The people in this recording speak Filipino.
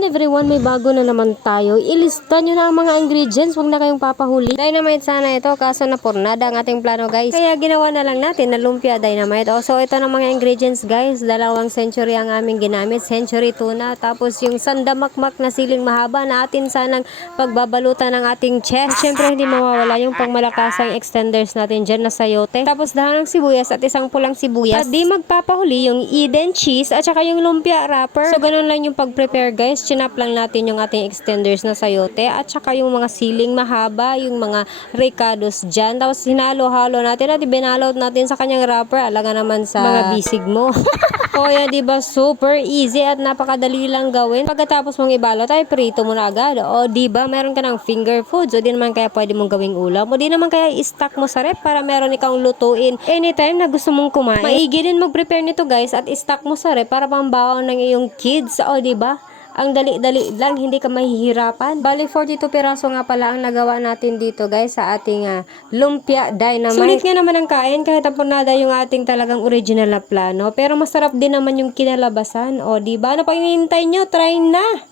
yan everyone, may bago na naman tayo. Ilista nyo na ang mga ingredients, huwag na kayong papahuli. Dynamite sana ito, kaso napurnada ang ating plano guys. Kaya ginawa na lang natin na lumpia dynamite. So ito na mga ingredients guys, 2 century ang aming ginamit, century tuna. Tapos yung sandamakmak na siling mahaba na atin sanang pagbabalutan ng ating chest. Siyempre hindi mawawala yung pangmalakasang extenders natin dyan na sayote. Tapos dahon ng sibuyas at isang pulang sibuyas. At di magpapahuli yung Eden cheese at saka yung lumpia wrapper. So ganun lang yung pag-prepare guys. Chinap lang natin yung ating extenders na sayote at saka yung mga siling mahaba, yung mga ricados dyan. Tapos hinalo-halo natin at ibinalot natin sa kanyang wrapper. Alaga naman sa mga bisig mo. O yan, diba? Super easy at napakadali lang gawin. Pagkatapos mong ibalot ay prito mo na agad. O diba? Meron ka ng finger foods. O di naman kaya pwede mong gawing ulam. O di naman kaya i-stack mo sa rep para meron ikaw lutuin anytime na gusto mong kumain. Maigi din mag-prepare nito guys at i-stack mo sa rep para pambaon ng iyong kids. O diba? Ang dali-dali lang, hindi ka mahihirapan. Bali, 42 piraso nga pala ang nagawa natin dito guys sa ating lumpia dynamite. Sulit nga naman ang kain kahit apunada yung ating talagang original na plano. Pero masarap din naman yung kinalabasan. O diba? Ano pang hinihintay nyo? Try na!